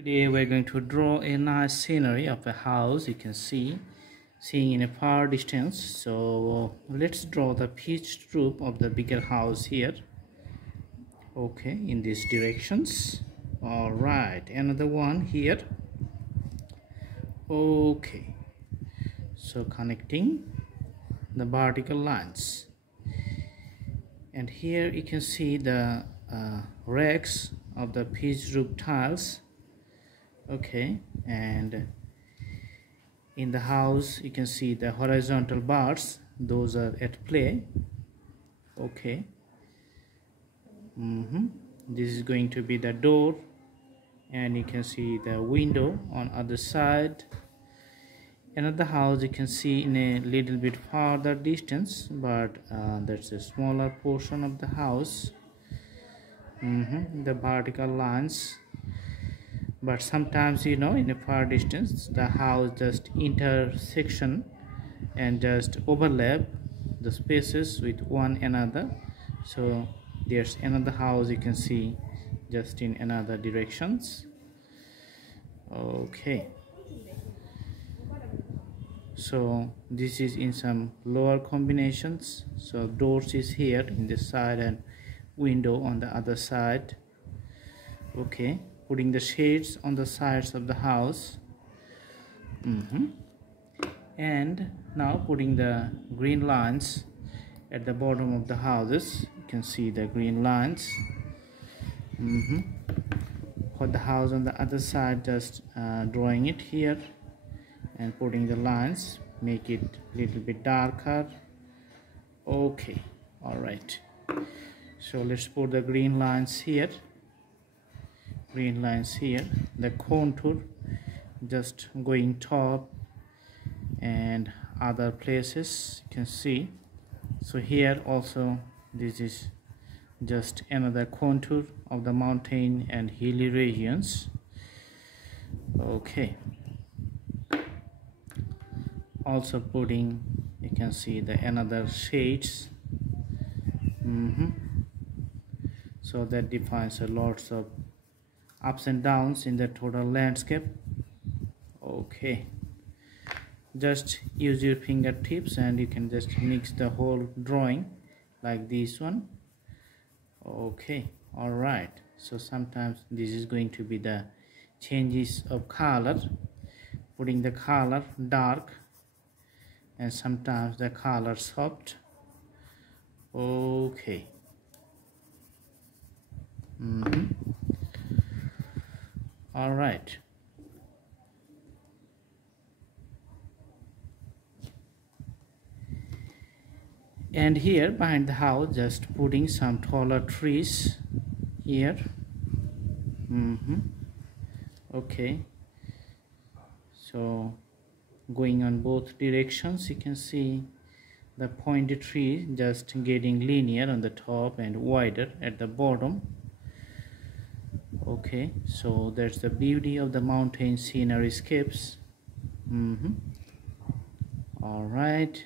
Today we're going to draw a nice scenery of a house. You can seeing in a far distance. So let's draw the pitched roof of the bigger house here. Okay, in these directions. All right, another one here. Okay, so connecting the vertical lines, and here you can see the racks of the pitched roof tiles. Okay, and in the house you can see the horizontal bars, those are at play. Okay, this is going to be the door, and you can see the window on other side. Another house you can see in a little bit farther distance, but that's a smaller portion of the house. The vertical lines, but sometimes in a far distance the house just intersection and just overlap the spaces with one another. So there's another house you can see just in another directions. Okay, so this is in some lower combinations. So doors is here in this side and window on the other side. Okay, putting the shades on the sides of the house. And now putting the green lines at the bottom of the houses. You can see the green lines. For the house on the other side, just drawing it here and putting the lines, make it a little bit darker. Okay, all right, so let's put the green lines here, the contour just going top and other places you can see. So here also this is just another contour of the mountain and hilly regions. Okay, also putting, you can see the another shades. So that defines a lots of ups and downs in the total landscape. Okay, just use your fingertips and you can just mix the whole drawing like this one. Okay, all right, so sometimes this is going to be the changes of color, putting the color dark and sometimes the color soft. Okay, all right, and here behind the house just putting some taller trees here. Okay, so going on both directions, you can see the pointed tree just getting linear on the top and wider at the bottom. Okay, so that's the beauty of the mountain scenery scapes. All right,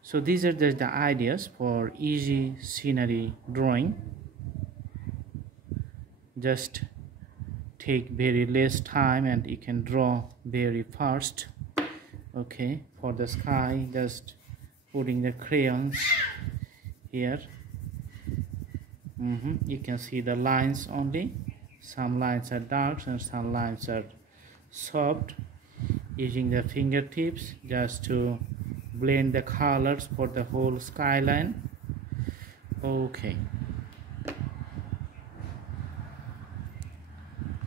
so these are the ideas for easy scenery drawing. Just take very less time and you can draw very fast. Okay, for the sky, just putting the crayons here. You can see the lines only. Some lines are dark and some lines are soft. Using the fingertips just to blend the colors for the whole skyline. Okay,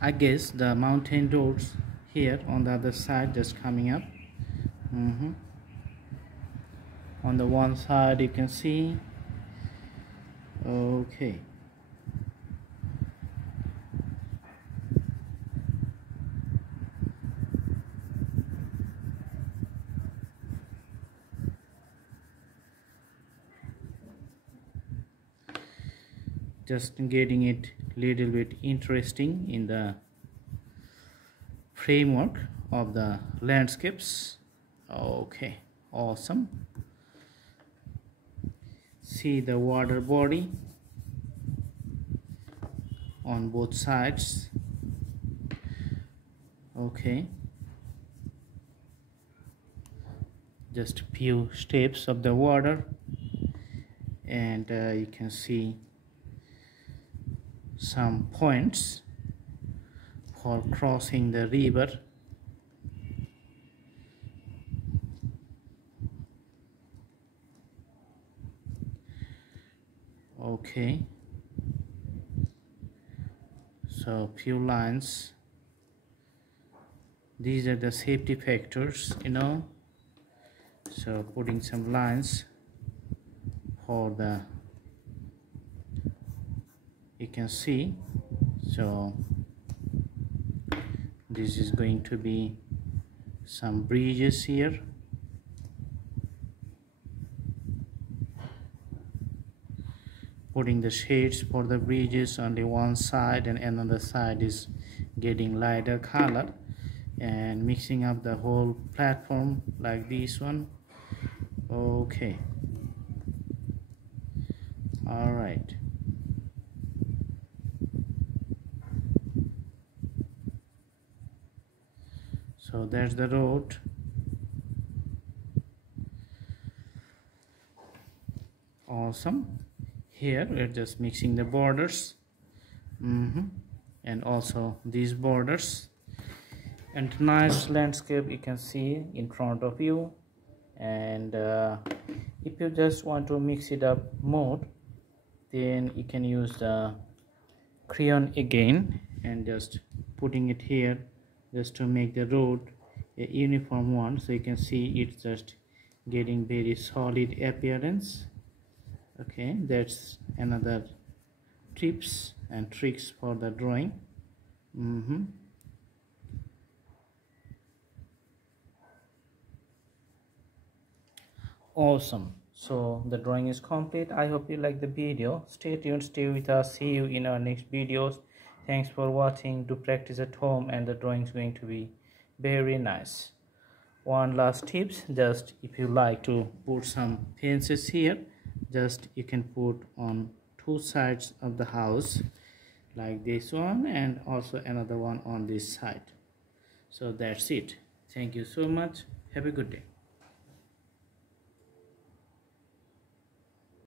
I guess the mountain doors here on the other side just coming up. On the one side you can see. Okay, just getting it little bit interesting in the framework of the landscapes. Okay, awesome. See the water body on both sides. Okay, just few steps of the water, and you can see some points for crossing the river. Okay, so few lines. These are the safety factors, so putting some lines for the, you can see, so this is going to be some bridges here. Putting the shades for the bridges, only one side and another side is getting lighter color, and mixing up the whole platform like this one. Okay, all right. So that's the road. Awesome. Here we're just mixing the borders, and also these borders, and nice landscape you can see in front of you. And if you just want to mix it up more, then you can use the crayon again and just putting it here just to make the road a uniform one, so you can see it's just getting very solid appearance. Okay, that's another tips and tricks for the drawing. Awesome. So the drawing is complete. I hope you like the video. Stay tuned, stay with us. See you in our next videos. Thanks for watching. Do practice at home, and the drawing is going to be very nice. One last tips, just if you like to put some fences here, just you can put on two sides of the house like this one, and also another one on this side. So that's it. Thank you so much. Have a good day.